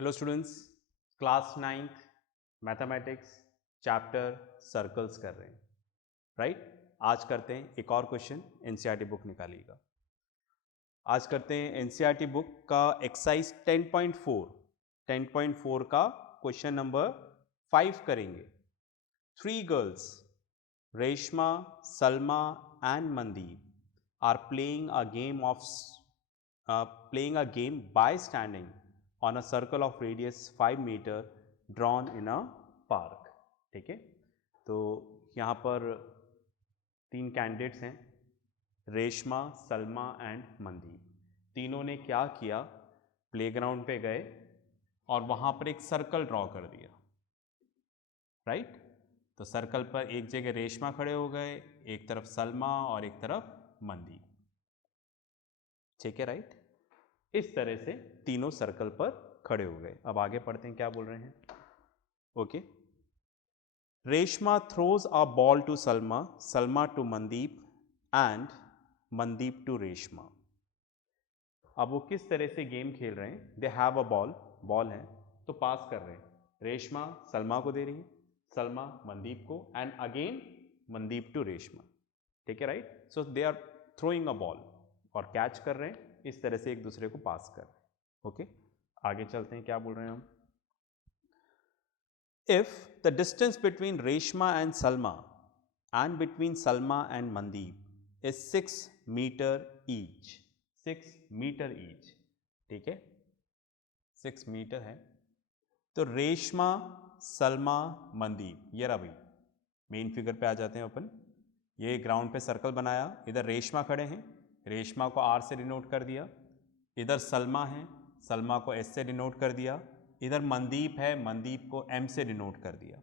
Hello students, class 9th mathematics chapter circles कर रहे हैं, राइट। आज करते हैं एक और क्वेश्चन। NCERT book निकालिएगा। आज करते हैं एनसीईआरटी बुक का एक्सरसाइज 10.4 का क्वेश्चन नंबर 5 करेंगे। 3 girls Reshma, Salma and Mandeep are playing a game by standing on a circle of radius 5 meter drawn in a park। ठीक है, तो यहाँ पर 3 कैंडिडेट्स हैं, रेशमा, सलमा एंड मनदीप। तीनों ने क्या किया, प्लेग्राउंड पे गए और वहाँ पर एक सर्कल ड्रॉ कर दिया, राइट। तो सर्कल पर एक जगह रेशमा खड़े हो गए, एक तरफ सलमा और एक तरफ मनदीप। ठीक है, राइट। इस तरह से तीनों सर्कल पर खड़े हो गए। अब आगे पढ़ते हैं क्या बोल रहे हैं। Okay, Reshma throws a ball to Salma, Salma to Mandeep and Mandeep to Reshma. अब वो किस तरह से गेम खेल रहे हैं। दे हैव अ बॉल है तो पास कर रहे हैं। रेशमा सलमा को दे रही है, सलमा मनदीप को, and again Mandeep to Reshma. ठीक है, right. So they are throwing a ball और कैच कर रहे हैं, इस तरह से एक दूसरे को पास कर रहे हैं। ओके, आगे चलते हैं क्या बोल रहे हैं हम। If the distance between Reshma and Salma and between Salma and Mandeep is 6 meter each। 6 meter each, ठीक है, 6 मीटर है। तो रेशमा, सलमा, मनदीप, ये रहा भाई, मेन फिगर पे आ जाते हैं अपन। ये ग्राउंड पे सर्कल बनाया, इधर रेशमा खड़े हैं, रेशमा को आर से डिनोट कर दिया। इधर सलमा है, सलमा को एस से डिनोट कर दिया। इधर मनदीप है, मनदीप को एम से डिनोट कर दिया।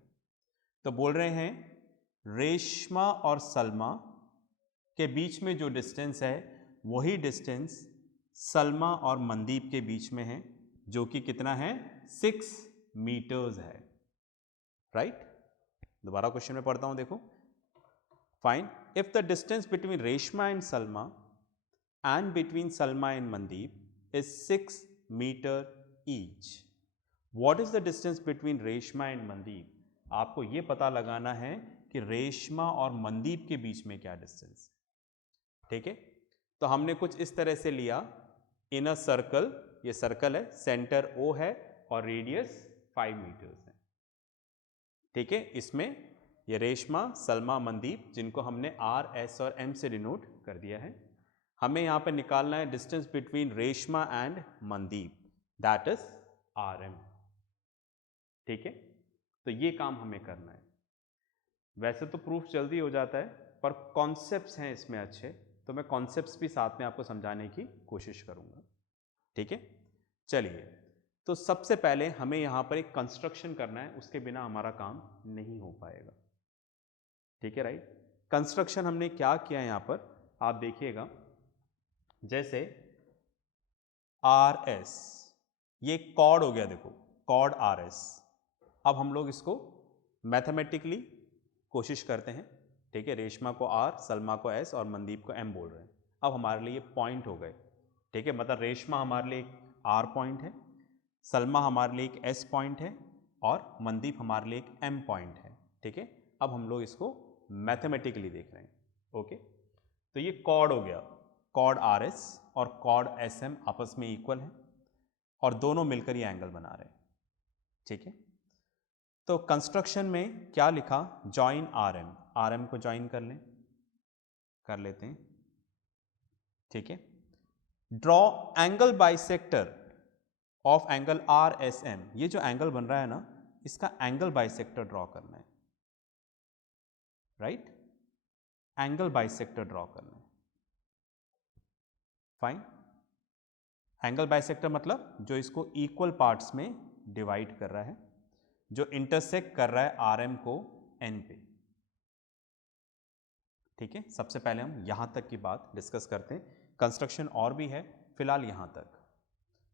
तो बोल रहे हैं रेशमा और सलमा के बीच में जो डिस्टेंस है वही डिस्टेंस सलमा और मनदीप के बीच में है, जो कि कितना है, 6 मीटर्स है, राइट। दोबारा क्वेश्चन में पढ़ता हूं, देखो। Find if the distance between Reshma and Salma and between Salma and Mandeep is 6 metre each. What is the distance between Reshma and Mandeep. आपको ये पता लगाना है कि रेशमा और मनदीप के बीच में क्या डिस्टेंस है। ठीक है, तो हमने कुछ इस तरह से लिया। इन अ सर्कल, ये सर्कल है, सेंटर O है और रेडियस 5 मीटर्स है। ठीक है, इसमें ये रेशमा, सलमा, मनदीप, जिनको हमने R, S और M से डिनोट कर दिया है। हमें यहाँ पर निकालना है distance between Reshma and Mandeep, that is RM। ठीक है, तो ये काम हमें करना है। वैसे तो प्रूफ जल्दी हो जाता है, पर कॉन्सेप्ट्स हैं इसमें अच्छे, तो मैं कॉन्सेप्ट्स भी साथ में आपको समझाने की कोशिश करूंगा। ठीक है, चलिए। तो सबसे पहले हमें यहाँ पर एक कंस्ट्रक्शन करना है, उसके बिना हमारा काम नहीं हो पाएगा। ठीक है, राइट। कंस्ट्रक्शन हमने क्या किया यहाँ पर, आप देखिएगा। जैसे RS, ये कॉर्ड हो गया, देखो, कॉर्ड RS। अब हम लोग इसको मैथमेटिकली कोशिश करते हैं। ठीक है, रेशमा को R, सलमा को S और मनदीप को M बोल रहे हैं। अब हमारे लिए पॉइंट हो गए। ठीक है, मतलब रेशमा हमारे लिए एक R पॉइंट है, सलमा हमारे लिए एक S पॉइंट है और मनदीप हमारे लिए एक M पॉइंट है। ठीक है, अब हम लोग इसको मैथमेटिकली देख रहे हैं। ओके, तो ये कॉर्ड हो गया, कॉर्ड RS और कॉर्ड SM आपस में इक्वल है और दोनों मिलकर ये एंगल बना रहे हैं। ठीक है, तो कंस्ट्रक्शन में क्या लिखा, जॉइन RM, RM को जॉइन कर लेते हैं। ठीक है, draw angle bisector of angle RSM। ये जो एंगल बन रहा है ना, इसका एंगल बाइसेक्टर ड्रॉ करना है, राइट। एंगल बाइसेक्टर ड्रॉ करना है। फाइन, एंगल बाइसेक्टर मतलब जो इसको इक्वल पार्ट्स में डिवाइड कर रहा है, जो इंटरसेक्ट कर रहा है RM को N पे। ठीक है, सबसे पहले हम यहाँ तक की बात डिस्कस करते हैं। कंस्ट्रक्शन और भी है, फिलहाल यहाँ तक।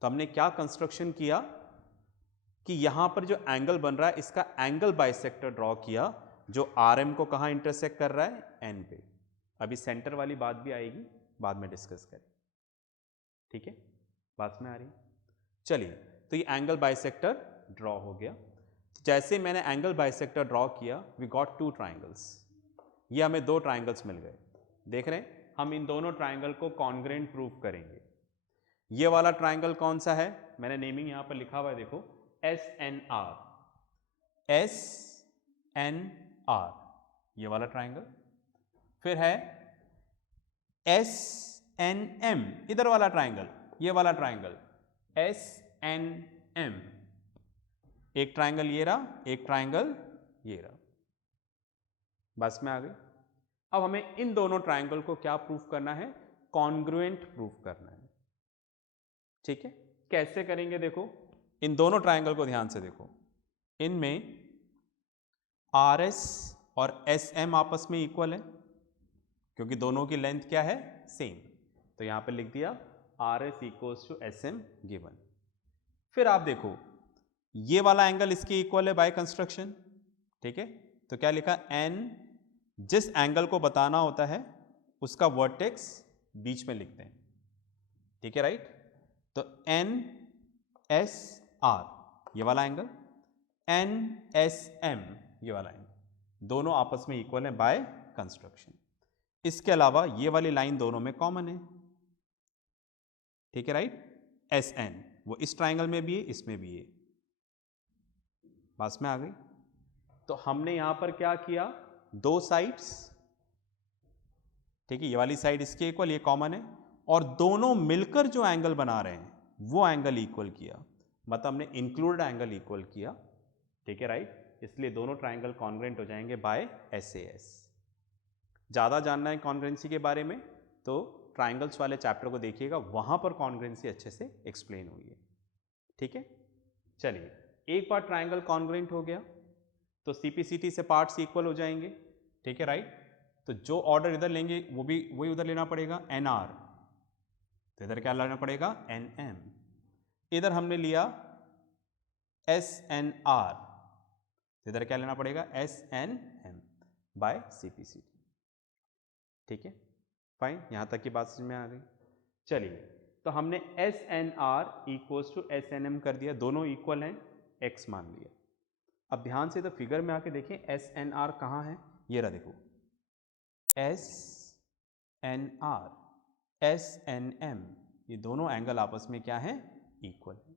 तो हमने क्या कंस्ट्रक्शन किया कि यहाँ पर जो एंगल बन रहा है, इसका एंगल बाइसेक्टर ड्रॉ किया, जो RM को कहाँ इंटरसेक्ट कर रहा है, N पे। अभी सेंटर वाली बात भी आएगी, बाद में डिस्कस करें। ठीक है, बात में आ रही। चलिए, तो ये एंगल बाइसेक्टर ड्रॉ हो गया। जैसे मैंने एंगल बाइसेक्टर ड्रॉ किया, वी गॉट 2 ट्राइंगल्स। ये हमें 2 ट्राइंगल्स मिल गए। देख रहे हैं, हम इन दोनों ट्राइंगल को कॉन्ग्रुएंट प्रूव करेंगे। ये वाला ट्राइंगल कौन सा है, मैंने नेमिंग यहां पर लिखा हुआ है, देखो SNR, SNR ये वाला ट्राइंगल। फिर है SNM, इधर वाला ट्राइंगल, ये वाला ट्राइंगल SNM। एक ट्राइंगल ये रहा, एक ट्राइंगल ये रहा। बस में आ गई। अब हमें इन दोनों ट्राइंगल को क्या प्रूफ करना है, कॉन्ग्रुएंट प्रूफ करना है। ठीक है, कैसे करेंगे, देखो इन दोनों ट्राइंगल को ध्यान से देखो। इनमें RS और SM आपस में इक्वल है, क्योंकि दोनों की लेंथ क्या है, सेम। तो यहां पे लिख दिया RS equals to SM given. फिर आप देखो ये वाला एंगल इसके इक्वल है बाय कंस्ट्रक्शन। ठीक है, तो क्या लिखा, N, जिस एंगल को बताना होता है उसका वर्टेक्स बीच में लिखते हैं। ठीक है, राइट। तो NSR ये वाला एंगल, NSM ये वाला एंगल, दोनों आपस में इक्वल है बाय कंस्ट्रक्शन। इसके अलावा ये वाली लाइन दोनों में कॉमन है। ठीक है, राइट। SN वो इस ट्राइंगल में भी है, इसमें भी है। पास में आ गई। तो हमने यहां पर क्या किया, 2 साइड्स, ठीक है, ये वाली साइड इसके इक्वल, ये कॉमन है, और दोनों मिलकर जो एंगल बना रहे हैं वो एंगल इक्वल किया, मतलब हमने इंक्लूडेड एंगल इक्वल किया। ठीक है, राइट। इसलिए दोनों ट्राइंगल कॉन्ग्रुएंट हो जाएंगे बाय SAS। ज़्यादा जानना है कॉन्ग्रुएंसी के बारे में तो ट्राइंगल्स वाले चैप्टर को देखिएगा, वहां पर कॉन्ग्रुएंसी अच्छे से एक्सप्लेन हुई है। ठीक है, चलिए एक बार ट्राइंगल कॉन्ग्रुएंट हो गया तो CPCT से पार्ट्स इक्वल हो जाएंगे। ठीक है, राइट। तो जो ऑर्डर इधर लेंगे वो भी वही उधर लेना पड़ेगा, NR, तो इधर क्या लेना पड़ेगा, NM। इधर हमने लिया SNR, तो इधर क्या लेना पड़ेगा, SNM बाय CPCT। ठीक है, फाइन, यहां तक की बात समझ में आ गई। चलिए, तो हमने SNR इक्वल्स टू SNM कर दिया, दोनों इक्वल हैं, X मान लिया। अब ध्यान से तो फिगर में आके देखें SNR कहाँ है, ये रहा, देखो SNR, SNM, ये दोनों एंगल आपस में क्या है, इक्वल है।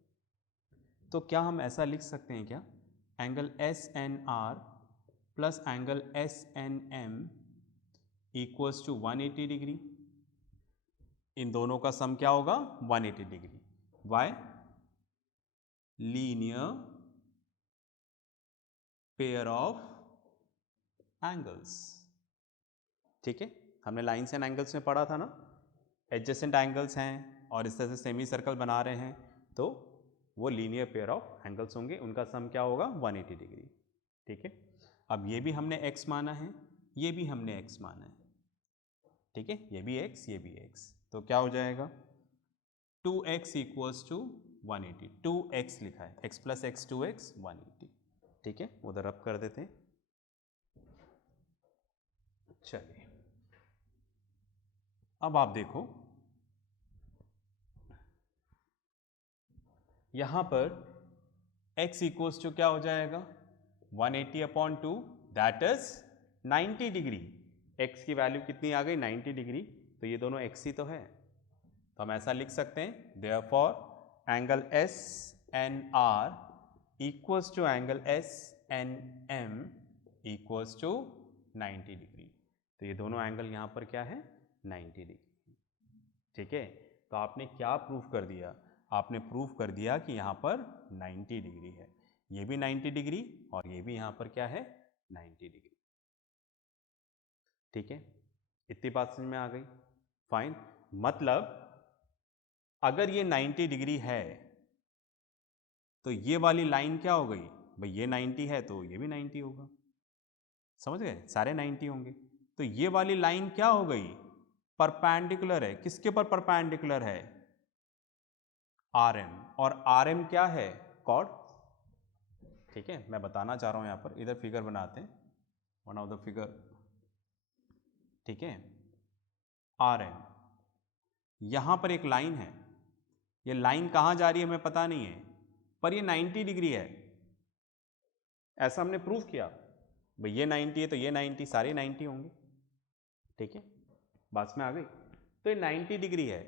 तो क्या हम ऐसा लिख सकते हैं क्या, angle SNR plus angle SNM equals to 180 degree. इन दोनों का सम क्या होगा, 180 degree. Why, linear pair of angles. ठीक है, हमने लाइन्स एंड एंगल्स में पढ़ा था ना, एडजेसेंट एंगल्स हैं और इस तरह से सेमी सर्कल बना रहे हैं, तो वो लीनियर पेयर ऑफ एंगल्स होंगे, उनका सम क्या होगा, 180 डिग्री। ठीक है, अब ये भी हमने x माना है, ये भी हमने x माना है। ठीक है, ये भी x, ये भी x, तो क्या हो जाएगा, 2x इक्वल्स टू 180, 2x लिखा है, x प्लस x 2x 180। ठीक है, उधर रब कर देते हैं। चलिए, अब आप देखो यहां पर x इक्वल्स टू क्या हो जाएगा, 180 upon 2, that is 90 degree. x की वैल्यू कितनी आ गई, 90 डिग्री, तो ये दोनों x ही तो है। तो हम ऐसा लिख सकते हैं, therefore angle SNR equals to angle SNM equals to 90 degree. तो ये दोनों एंगल यहाँ पर क्या है, 90 डिग्री। ठीक है, तो आपने क्या प्रूफ कर दिया, आपने प्रूफ कर दिया कि यहाँ पर 90 डिग्री है, ये भी 90 डिग्री और ये भी यहाँ पर क्या है, 90 डिग्री। ठीक है, इतनी बात समझ में आ गई, फाइन। मतलब अगर ये 90 डिग्री है तो ये वाली लाइन क्या हो गई, भाई ये 90 है तो ये भी 90 होगा, समझ गए, सारे 90 होंगे। तो ये वाली लाइन क्या हो गई, परपेंडिकुलर है, किसके पर परपेंडिकुलर है, RM, और RM क्या है, कॉर्ड। ठीक है, मैं बताना चाह रहा हूं यहां पर, इधर फिगर बनाते हैं, वन ऑफ द फिगर। ठीक है, RM, यहां पर एक लाइन है, ये लाइन कहां जा रही है हमें पता नहीं है, पर ये 90 डिग्री है, ऐसा हमने प्रूव किया। भाई ये 90 है तो ये 90, सारे 90 होंगे। ठीक है, बात में आ गई। तो ये 90 डिग्री है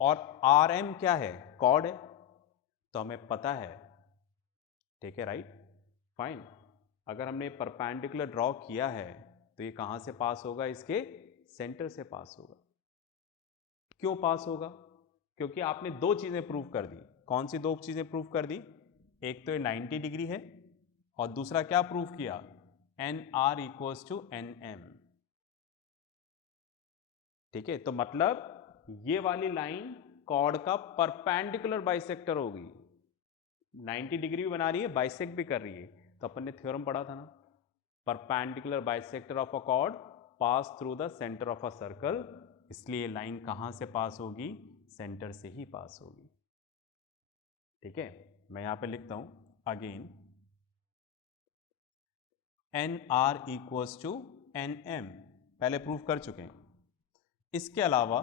और RM क्या है, कॉर्ड है, तो हमें पता है। ठीक है, राइट, फाइन। अगर हमने परपेंडिकुलर ड्रॉ किया है तो ये कहाँ से पास होगा, इसके सेंटर से पास होगा। क्यों पास होगा? क्योंकि आपने दो चीज़ें प्रूव कर दी। कौन सी दो चीज़ें प्रूव कर दी? एक तो ये 90 डिग्री है और दूसरा क्या प्रूव किया, NR इक्वल्स टू NM। ठीक है, तो मतलब ये वाली लाइन कॉर्ड का परपेंडिकुलर बाइसेक्टर होगी। 90 डिग्री भी बना रही है, बाइसेक्ट भी कर रही है। तो अपन ने थ्योरम पढ़ा था ना, perpendicular bisector of a chord pass through the centre of a circle. इसलिए लाइन कहाँ से पास होगी, सेंटर से ही पास होगी। ठीक है, मैं यहाँ पे लिखता हूँ again, NR equals to NM, पहले प्रूव कर चुके हैं। इसके अलावा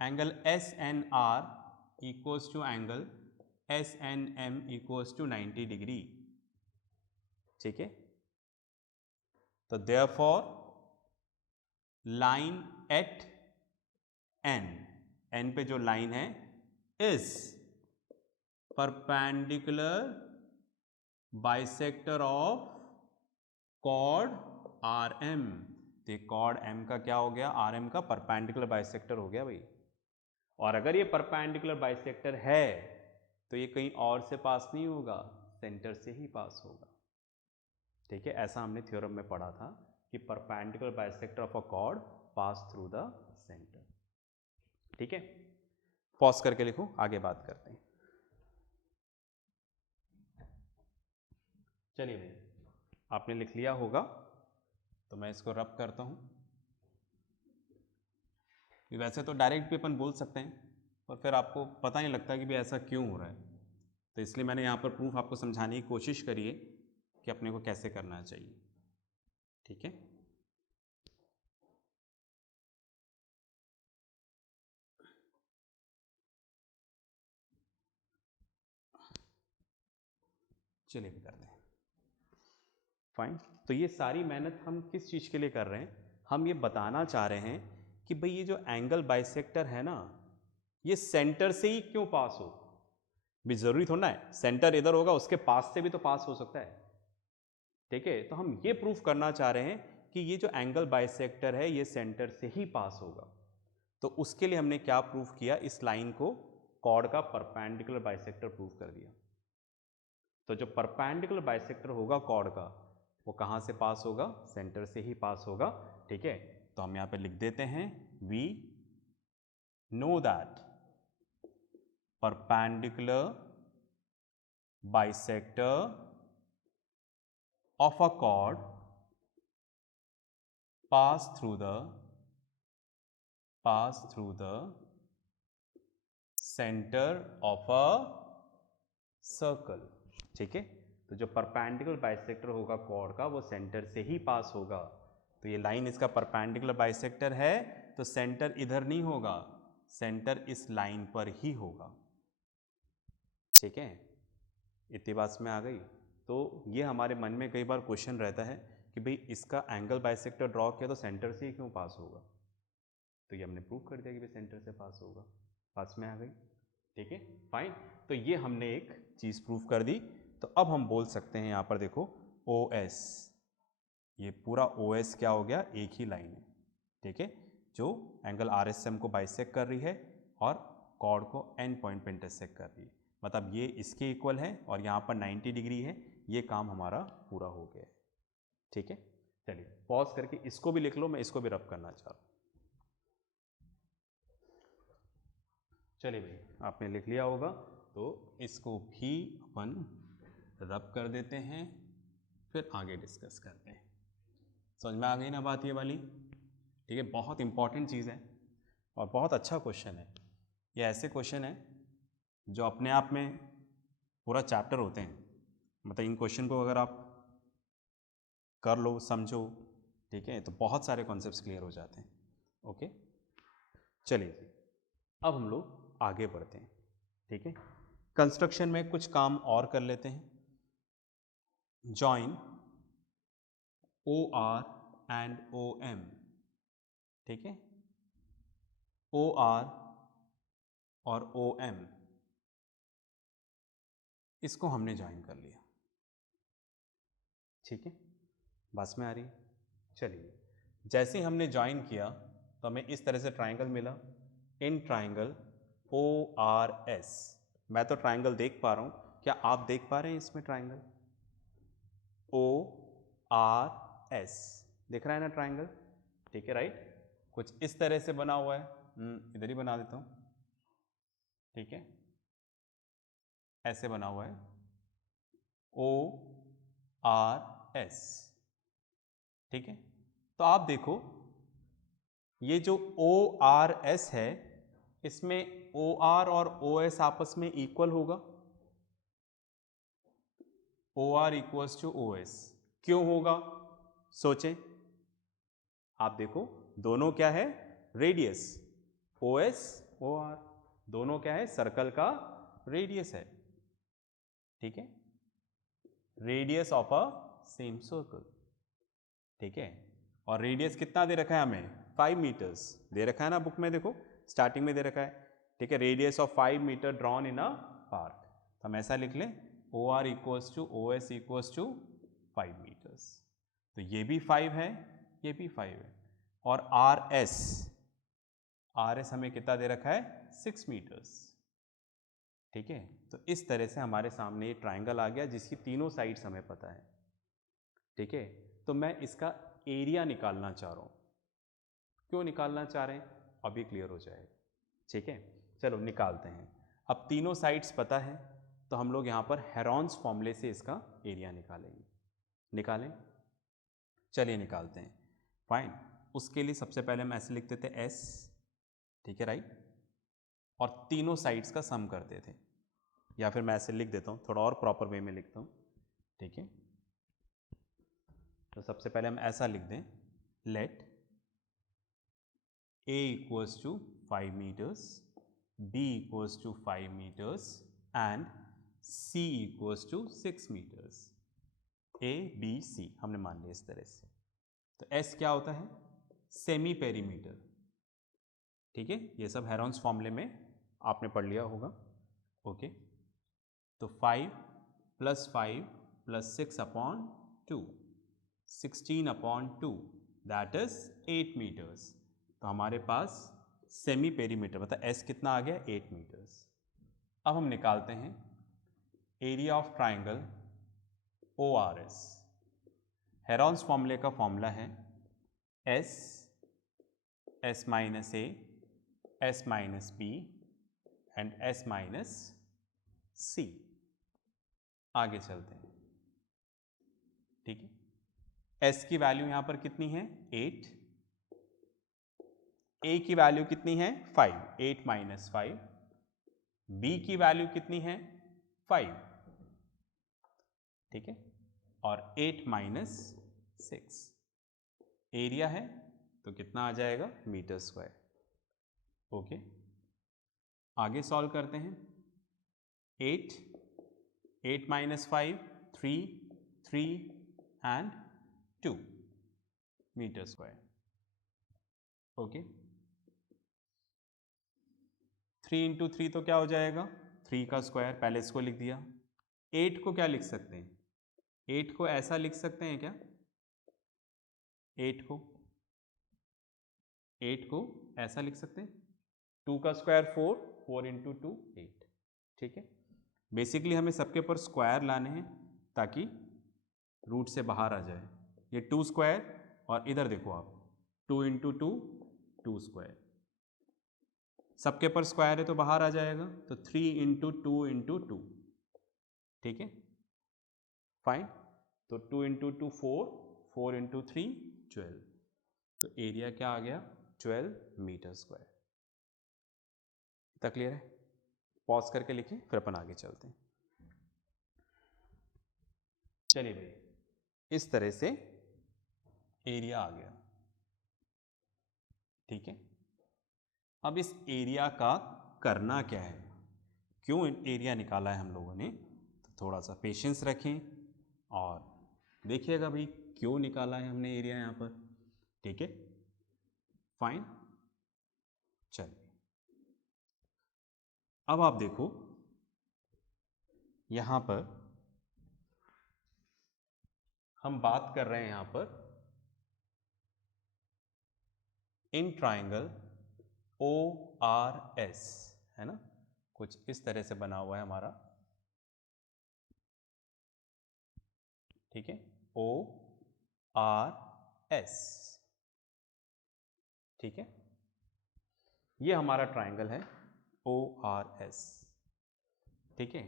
angle SNR equals to angle SNM equals to 90 degree. ठीक है, तो देयरफॉर लाइन एट N पे जो लाइन है is perpendicular bisector of chord RM। तो कॉर्ड M का क्या हो गया, RM का परपेंडिकुलर बाइसेक्टर हो गया भाई। और अगर ये परपेंडिकुलर बाइसेक्टर है तो ये कहीं और से पास नहीं होगा, सेंटर से ही पास होगा। ठीक है, ऐसा हमने थ्योरम में पढ़ा था कि perpendicular bisector of a chord pass through the centre. ठीक है, पॉज करके लिखो, आगे बात करते हैं। चलिए भाई, आपने लिख लिया होगा तो मैं इसको रब करता हूँ। वैसे तो डायरेक्ट भी अपन बोल सकते हैं, पर फिर आपको पता नहीं लगता कि भी ऐसा क्यों हो रहा है, तो इसलिए मैंने यहाँ पर प्रूफ आपको समझाने की कोशिश करी है कि अपने को कैसे करना चाहिए। ठीक है, चलिए भी करते हैं। फाइन, तो ये सारी मेहनत हम किस चीज़ के लिए कर रहे हैं, हम ये बताना चाह रहे हैं कि भाई ये जो एंगल बाइसेक्टर है ना, ये सेंटर से ही क्यों पास हो। भी ज़रूरी थोड़ा है सेंटर इधर होगा, उसके पास से भी तो पास हो सकता है। ठीक है, तो हम ये प्रूफ करना चाह रहे हैं कि ये जो एंगल बाइसेक्टर है ये सेंटर से ही पास होगा। तो उसके लिए हमने क्या प्रूफ किया, इस लाइन को कॉर्ड का परपेंडिकुलर बाइसेक्टर प्रूफ कर दिया। तो जो परपेंडिकुलर बाइसेक्टर होगा कॉर्ड का, वो कहाँ से पास होगा, सेंटर से ही पास होगा। ठीक है, तो हम यहाँ पे लिख देते हैं, we know that perpendicular bisector of a chord pass through the center of a circle। ठीक है, तो जो परपेंडिकुलर बाइसेक्टर होगा कॉर्ड का वो सेंटर से ही पास होगा। तो ये लाइन इसका परपेंडिकुलर बाइसेक्टर है, तो सेंटर इधर नहीं होगा, सेंटर इस लाइन पर ही होगा। ठीक है, इतनी बात में आ गई। तो ये हमारे मन में कई बार क्वेश्चन रहता है कि भाई इसका एंगल बाइसेक्टर ड्रॉ किया तो सेंटर से ही क्यों पास होगा, तो ये हमने प्रूव कर दिया कि भाई सेंटर से पास होगा। पास में आ गई। ठीक है, फाइन। तो ये हमने एक चीज़ प्रूव कर दी। तो अब हम बोल सकते हैं यहाँ पर देखो OS, ये पूरा OS क्या हो गया, एक ही लाइन है। ठीक है, जो एंगल RSM को बाइसेक्ट कर रही है और कॉर्ड को N पॉइंट पे इंटरसेक्ट कर रही है। मतलब ये इसके इक्वल है और यहाँ पर 90 डिग्री है। ये काम हमारा पूरा हो गया है। ठीक है, चलिए पॉज करके इसको भी लिख लो, मैं इसको भी रब करना चाह रहा हूँ। चलिए भाई, आपने लिख लिया होगा तो इसको भी अपन रब कर देते हैं, फिर आगे डिस्कस करते हैं। समझ में आ गई ना बात ये वाली। ठीक है, बहुत इंपॉर्टेंट चीज़ है और बहुत अच्छा क्वेश्चन है। ये ऐसे क्वेश्चन है जो अपने आप में पूरा चैप्टर होते हैं। मतलब इन क्वेश्चन को अगर आप कर लो, समझो, ठीक है, तो बहुत सारे कॉन्सेप्ट्स क्लियर हो जाते हैं। ओके, चलिए अब हम लोग आगे बढ़ते हैं। ठीक है, कंस्ट्रक्शन में कुछ काम और कर लेते हैं। Join O R and O M, ठीक है, ओ आर और ओ एम, इसको हमने ज्वाइन कर लिया, ठीक है, बस में आ रही है। चलिए, जैसे ही हमने ज्वाइन किया तो हमें इस तरह से ट्राइंगल मिला, in triangle O R S. मैं तो ट्राइंगल देख पा रहा हूँ, क्या आप देख पा रहे हैं इसमें ट्राइंगल ओ आर एस? दिख रहा है ना ट्राइंगल, ठीक है, राइट। कुछ इस तरह से बना हुआ है, इधर ही बना देता हूँ, ठीक है, ऐसे बना हुआ है ओ आर एस, ठीक है। तो आप देखो, ये जो ओ आर एस है, इसमें ओ आर और ओ एस आपस में इक्वल होगा, O R equals to O S. क्यों होगा, सोचें। आप देखो, दोनों क्या है, radius, O S O R, दोनों क्या है, सर्कल का रेडियस है, ठीक है, radius of a same circle, ठीक है। और रेडियस कितना दे रखा है हमें, 5 मीटर्स दे रखा है ना बुक में, देखो स्टार्टिंग में दे रखा है, ठीक है, radius of 5 metre drawn in a park. तो हम ऐसा लिख लें, O R equals to O S equals to 5 metres. तो ये भी 5 है, ये भी 5 है, और आर एस हमें कितना दे रखा है, 6 मीटर्स, ठीक है। तो इस तरह से हमारे सामने ये ट्राइंगल आ गया जिसकी तीनों साइड्स हमें पता है, ठीक है। तो मैं इसका एरिया निकालना चाह रहा हूँ। क्यों निकालना चाह रहे हैं, अभी क्लियर हो जाएगा, ठीक है। चलो निकालते हैं। अब तीनों साइड्स पता है, तो हम लोग यहाँ पर हेरॉन्स फॉर्मूले से इसका एरिया निकालेंगे। निकालें, चलिए निकालते हैं, फाइन। उसके लिए सबसे पहले हम ऐसे लिखते थे एस, ठीक है, राइट, और तीनों साइड्स का सम करते थे, या फिर मैं ऐसे लिख देता हूँ, थोड़ा और प्रॉपर वे में लिखता हूँ, ठीक है। तो सबसे पहले हम ऐसा लिख दें, late A equals to 5 meters, B equals to 5 meters and C equals to 6 meters। A, B, C हमने मान लिया इस तरह से। तो S क्या होता है, सेमी पेरीमीटर, ठीक है, ये सब हेरॉन्स फॉर्मूले में आपने पढ़ लिया होगा, ओके। तो 5 + 5 + 6 upon 2, 16 upon 2, that is 8 meters. तो हमारे पास सेमी पेरीमीटर मतलब एस कितना आ गया, 8 मीटर्स। अब हम निकालते हैं area of triangle O R S. Heron's फॉर्मूले का फॉर्मूला है s, s minus a, s minus b and s minus c. आगे चलते हैं, ठीक है। एस की वैल्यू यहां पर कितनी है, 8, ए की वैल्यू कितनी है, 5, 8 माइनस 5, बी की वैल्यू कितनी है, 5, ठीक है, और 8 माइनस 6। एरिया है तो कितना आ जाएगा, मीटर स्क्वायर, ओके। आगे सॉल्व करते हैं, 8, 8 minus 5, 3, 3 and 2 metre square, okay. 3 into 3 तो क्या हो जाएगा, 3 का स्क्वायर, पहले इसको लिख दिया। 8 को क्या लिख सकते हैं, 8 को ऐसा लिख सकते हैं क्या, 8 को ऐसा लिख सकते हैं, 2 का स्क्वायर 4, 4 इंटू 2 8, ठीक है। बेसिकली हमें सबके ऊपर स्क्वायर लाने हैं ताकि रूट से बाहर आ जाए। ये 2 स्क्वायर और इधर देखो आप 2 इंटू 2 2 स्क्वायर, सबके ऊपर स्क्वायर है तो बाहर आ जाएगा, तो 3 इंटू 2 इंटू 2, ठीक है, फाइन। तो 2 इंटू 2 4, 4 इंटू 3 12, तो एरिया क्या आ गया, 12 मीटर स्क्वायर। इतना क्लियर है, पॉज करके लिखें फिर अपन आगे चलते हैं। चलिए भाई, इस तरह से एरिया आ गया, ठीक है। अब इस एरिया का करना क्या है, क्यों एरिया निकाला है हम लोगों ने, तो थोड़ा सा पेशेंस रखें और देखिएगा भाई क्यों निकाला है हमने एरिया यहाँ पर। ठीक है, फाइन। चलिए अब आप देखो यहाँ पर हम बात कर रहे हैं यहाँ पर इन ट्राइंगल ORS, है ना, कुछ इस तरह से बना हुआ है हमारा। ठीक है, ORS। ठीक है, ये हमारा ट्राइंगल है ORS। ठीक है,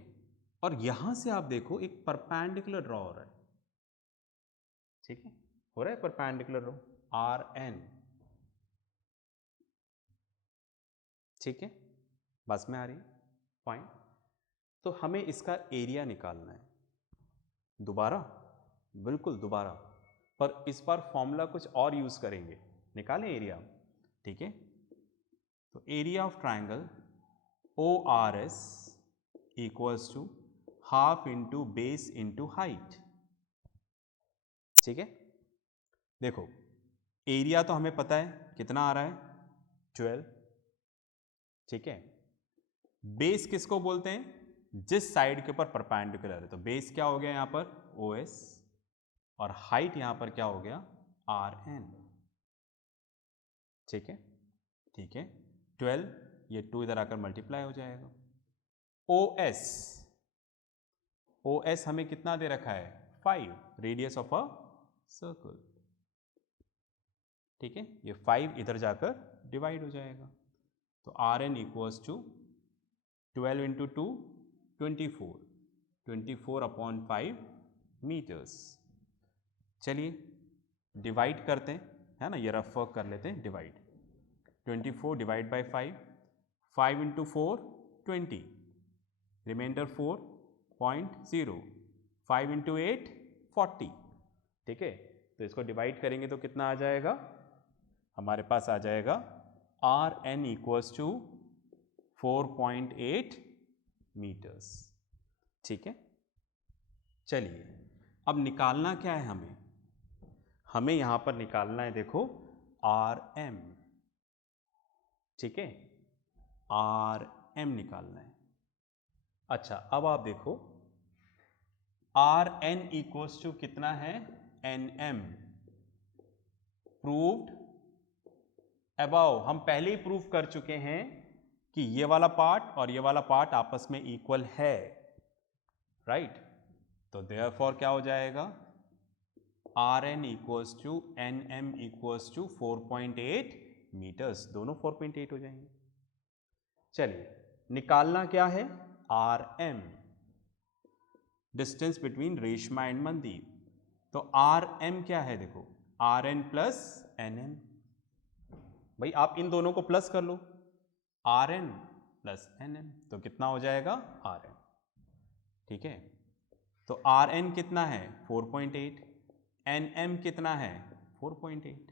और यहां से आप देखो एक परपेंडिकुलर ड्रॉ हो रहा है। ठीक है, हो रहा है परपेंडिकुलर ड्रॉ RN। ठीक है, बस में आ रही है, फाइन। तो हमें इसका एरिया निकालना है दोबारा, बिल्कुल दोबारा, पर इस बार फॉर्मूला कुछ और यूज करेंगे। निकालें एरिया। ठीक है, तो area of triangle ORS equals to half into base into height. ठीक है, देखो एरिया तो हमें पता है कितना आ रहा है, 12। ठीक है, बेस किसको बोलते हैं, जिस साइड के ऊपर परपेंडिकुलर है, तो बेस क्या हो गया यहाँ पर OS, और हाइट यहाँ पर क्या हो गया RN। ठीक है, ठीक है, 12, ये 2 इधर आकर मल्टीप्लाई हो जाएगा। OS हमें कितना दे रखा है 5, रेडियस ऑफ अ सर्कल। ठीक है, ये 5 इधर जाकर डिवाइड हो जाएगा, तो RN equals to 12 into 2 24, 24/5 metres. चलिए डिवाइड करते हैं, है ना, ये रफ वर्क कर लेते हैं। Divide 24 divide by 5, 5 into 4 20, remainder 4.0, 5 into 8 40। ठीक है, तो इसको डिवाइड करेंगे तो कितना आ जाएगा, हमारे पास आ जाएगा RN इक्वल्स टू 4.8 मीटर्स। ठीक है, चलिए अब निकालना क्या है हमें, हमें यहां पर निकालना है, देखो RM। ठीक है, RM निकालना है। अच्छा अब आप देखो RN इक्वल्स टू कितना है NM, प्रूव्ड अबव। हम पहले ही प्रूव कर चुके हैं कि ये वाला पार्ट और ये वाला पार्ट आपस में इक्वल है, राइट। तो देयरफॉर क्या हो जाएगा, RN equals to NM equals to 4.8 metres, दोनों 4.8 हो जाएंगे। चलिए निकालना क्या है RM, distance between Reshma and Mandeep. तो RM क्या है, देखो RN प्लस NM। भाई आप इन दोनों को प्लस कर लो, RN प्लस NM, तो कितना हो जाएगा RM। ठीक है, तो RN कितना है 4.8, NM कितना है 4.8।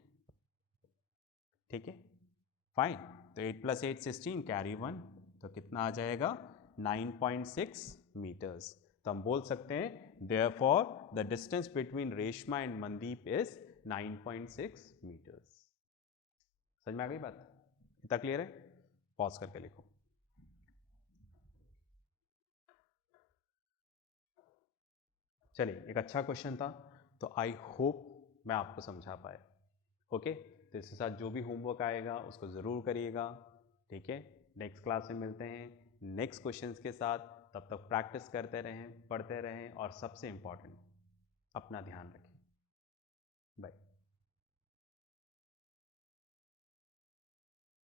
ठीक है, फाइन। तो 8 + 8 16, कैरी 1, तो कितना आ जाएगा 9.6 मीटर्स। तो हम बोल सकते हैं therefore the distance between Reshma and Mandeep is 9.6 metres. समझ में आ गई बात, इतना क्लियर है, पॉज करके लिखो। चलिए एक अच्छा क्वेश्चन था, तो आई होप मैं आपको समझा पाया। ओके, तो इसके साथ जो भी होमवर्क आएगा उसको ज़रूर करिएगा। ठीक है, नेक्स्ट क्लास में मिलते हैं नेक्स्ट क्वेश्चंस के साथ। तब तक प्रैक्टिस करते रहें, पढ़ते रहें, और सबसे इम्पॉर्टेंट अपना ध्यान रखें। बाय।